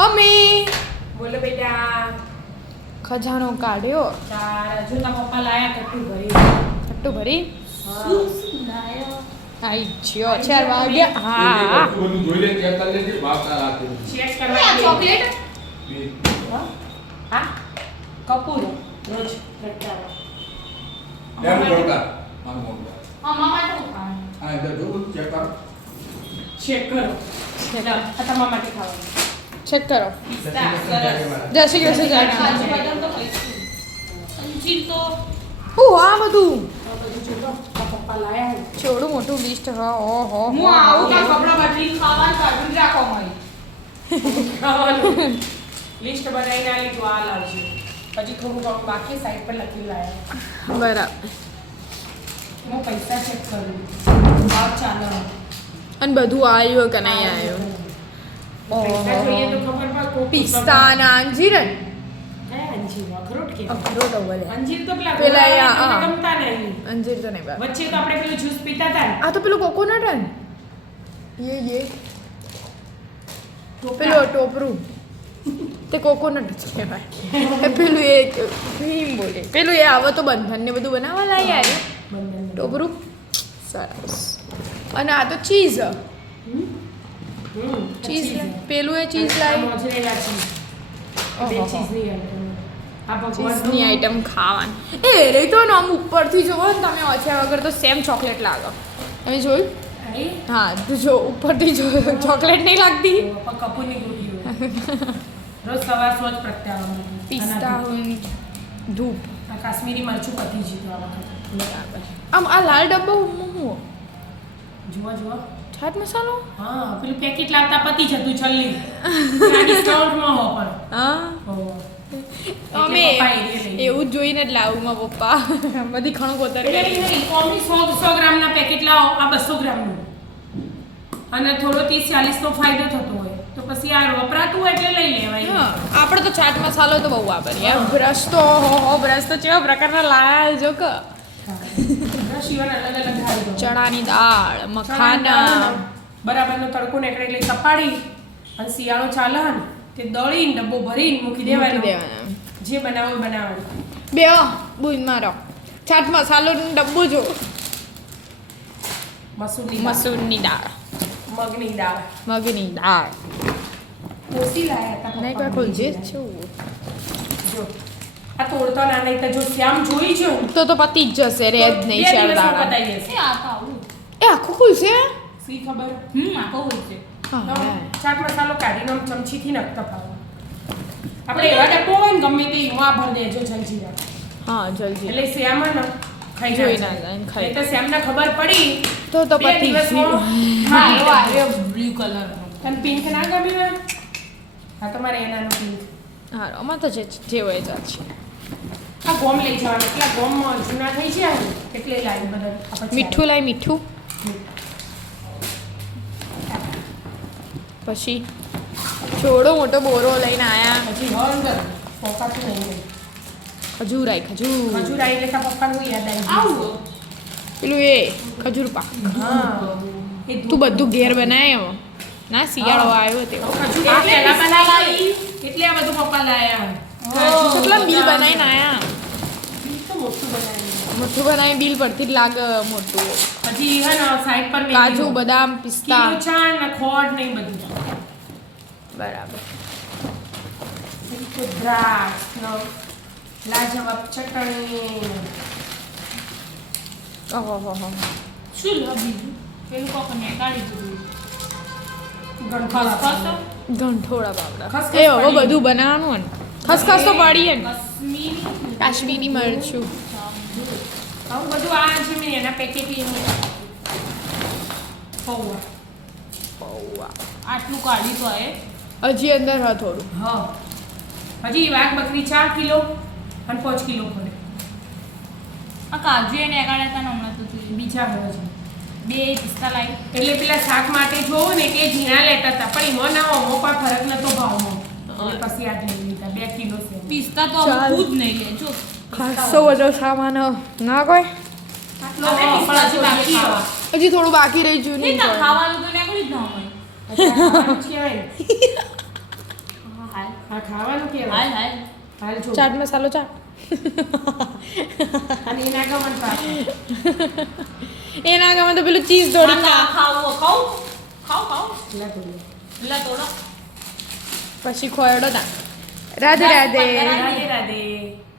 Mummy બોલો બેટા. ખજાનો કાઢ્યો. ચાર હજુ તારા પપ્પા લાયા કટુ ભરી. છટ્ટું ભરી હા. આઈ જ્યો 4 વાગ્યા. હા ઓલું જોઈ લે ચેક કરી લેજે બાપા રાતે. ચેક કરવા ચોકલેટ હા કપૂર રોજ પ્રગટાવો. એમ જોડકા આમ મોકલા. મામા તો આ ઇધર જો ચેક કર. ચેક કરો. લો, આ તમારા માટે ખાવાનું. ચેક કરો. પિસ્તા, સરસ. જય શ્રી કૃષ્ણ જય કાજુ શ્રી બદામ તો ખાઈશું. અંજીર તો હું આ બધું આ બધું જો તો તારા પપ્પા લાયા હે. છોડું મોટું લિસ્ટ હા ઓહો હું આવું તો કપડા બદલી ખાવાનું કાઢી રાખો મળી. ખાવાનું લિસ્ટ બનાવીને આ લીધું આ લાવજો. હજી થોડું ઘણું બાકી સાઈડ પર લખી લાયા. બરાબર હું પૈસા ચેક કરું. ભાવ ચાલો. અને બધું આવ્યું કે નહીં આવ્યું પૈસા જોઈએ તો ખબર પડે કોક પિસ્તા ના અંજીર હે અંજીર અખરોટ કે અખરોટ બોલે અંજીર તો પેલા પેલા આ, તમને ગમતા નહીં. અંજીર તો નહીં બરાબર વચ્ચે તો આપણે પેલું જ્યુસ પીતા હતા ને. આ તો પેલું કોકોનટ હે ને ये પેલું ટોપરું તે કોકોનટ જ કહેવાય એ પેલું એ ભીમ બોલે પેલું એ આવે તો બંધન ને બધું બનાવવા લાવી આવે ટોપરું સરસ અને આ તો ચીઝ ચીઝ પેલું એ ચીઝ લાવી મોઝરેલા ચીઝ. બે ઓહો. ચીઝની આઈટમ. આ ચીઝની ભગવાનનું આઈટમ ખાવાની એ રે તો ને આમ ઉપરથી જોવો ને તમે ઓછા વગર તો સેમ ચોકલેટ લાગે તમે જોયું એ હા તું જો ઉપરથી જો ચોકલેટ નહીં લાગતી કપૂરની ગોળીઓ. રોજ સવાર સોજ પ્રગટાવવાનું. પિસ્તા હોય ધૂપ આ કાશ્મીરી મરચું પતી જીતું આ વખતે. બરાબર આમ આ લાલ ડબ્બો હું જુઓ જુઓ. છાટ મસાલો હા પેલું પેકેટ લાવતા પતી જતું છલ્લી. ડિસ્કાઉન્ટમાં હો પણ. હા હો. અમે એટલે પપ્પા એરિયે લઈ એવું જ જોઈને જ લાવું માં પપ્પા બધી ખણું કોતર એટલે કરી નહીં, કોમની 100 ગ્રામના પેકેટ લાવો આ 200 ગ્રામનું અને થોડો 30-40 નો ફાયદો થતો હોય તો પછી આ વપરાતું હોય એટલે લઈ લેવાય. હા આપણે તો ચાટ મસાલો તો બહુ વાપરીએ બ્રશ તો હો બ્રશ તો કેવા પ્રકારના લાયા જો કે બ્રશ ઇવન અલગ અલગ ધારી દો. ચણાની દાળ મખાના બરાબરનો તડકો નીકળે એટલે સપાડી અને શિયાળો ચાલે ને તે દળીને ડબ્બો ભરીને મૂકી દેવાનો. જે બનાવો એ બનાવવાનું. બે બુન મારો ચાટ મસાલો નું ડબ્બો જો મસૂરની દાળ, મસૂરની દાળ મગની દાળ મગની દાળ ઓછી લાયા હતા નહીં પપ્પા. કોઈ ખુલજે છું જો આ તોડતો ના નહીં તો જો શ્યામ જોઈ જો ને તો પતી જ જશે રે જ નહીં બે ચાર દિવસમાં દાડા પતાઈ જશે. એ આખું ખુલશે શી ખબર આખો હોય છે. હા, તો હા. ચાટ મસાલો કાઢીને આમ ચમચીથી નખતા પાડો. આપણે એવા ડબ્બો હોય ને ગમે તે એમાં ભર દેજો જલજીરા. હા જલ્દી એટલે શ્યામા ને ખાઈ જોઈ જાય. ના જાય ને ખાઈ નહીં તો શ્યામને ખબર પડી તો બે પતી દિવસમાં હા બ્લુ કલર તને પિંક ના ગમ્યું હોય? હા તમારે એનાનો પિંક. હા આમાં તો જે હોય ચાલશે આ ગોમ લઈ જવાનું એટલા ગોમમાં જૂના થઈ જાય ને એટલે લાવી બધા આ પછી મીઠું લાય મીઠું પછી છોડો મોટો બોરો લઈને આયા હજી હો અંદર પોકાતું નહીં ગયું. ખજૂર આઈ ખજૂર ખજૂર આવી એટલે પપ્પાનું યાદ આવી ગયું. પેલું એ ખજૂર પાક હા એ તું બધું ઘેર બનાવ્યો ના શિયાળો આવ્યો તે ખજૂર આ પહેલા બનાવી એટલે આ બધું પપ્પા લાયા. કેટલા બિલ બનાવીને આયા બિલ તો મોટું બનાવ્યું. મોટું બનાવી બિલ પરથી જ લાગે મોટું હજી હે ને સાઈડ પર મેં કાજુ કીધું. બદામ પિસ્તા કિલો ચા ને ખોડ ને એ બધું. બરાબર દ્રાક્ષ નો લાજવાબ ચટણી. ઓહો શું લો બીજું પેલું કોક ને કાઢી દીધું ખસખસ ગંઠોળા બાવડા ખસખસ એ હવે પડી. બધું બનાવવાનું ને ખસખસ તો પાડીએ ને કશ્મીરી કાશ્મીરી મરચું આવું બધું આ છે મેં એના પેકેટ પૌવા. પૌવા આટલું કાઢી તો એ હજી અંદર હા થોડું હા હજી વાઘ બકરી 4 કિલો અને 5 કિલો પડે. આ કાજુ એને કાઢ્યા હતા ને હમણાં તો જોઈએ. બીજા હોય છે બે પિસ્તા લાવી એટલે પેલા શાક માટે જોવું ને કે ઝીણા લેતા હતા પણ એમાં ના હોય પણ ફરક નતો ભાવમાં એટલે પછી આ લઈ લીધા 2 કિલો છે. પિસ્તા તો ચાલ. આવું જ નહીં લે જો ખાસો બધો સામાન ના કોઈ આટલો પણ હજી બાકી હોય. હજી થોડું બાકી રહી ગયું નહીં નહીં તો ખાવાનું તો નીકળી જ ના હોય હજી આ ખાવાનું જ કહેવાય ને. આ ખાવાનું કેવાય હાલ હાલ હાલ છો ચાટ મસાલો ચાટ અને એના ગમન પાક એના આગળ તો પેલું ચીઝ દોડી ખાવ ખાવ ખાવ ખાવ ખાવ લા તો લે. લા તોડો પછી ખોયડો તા રાધે રાધે રાધે રાધે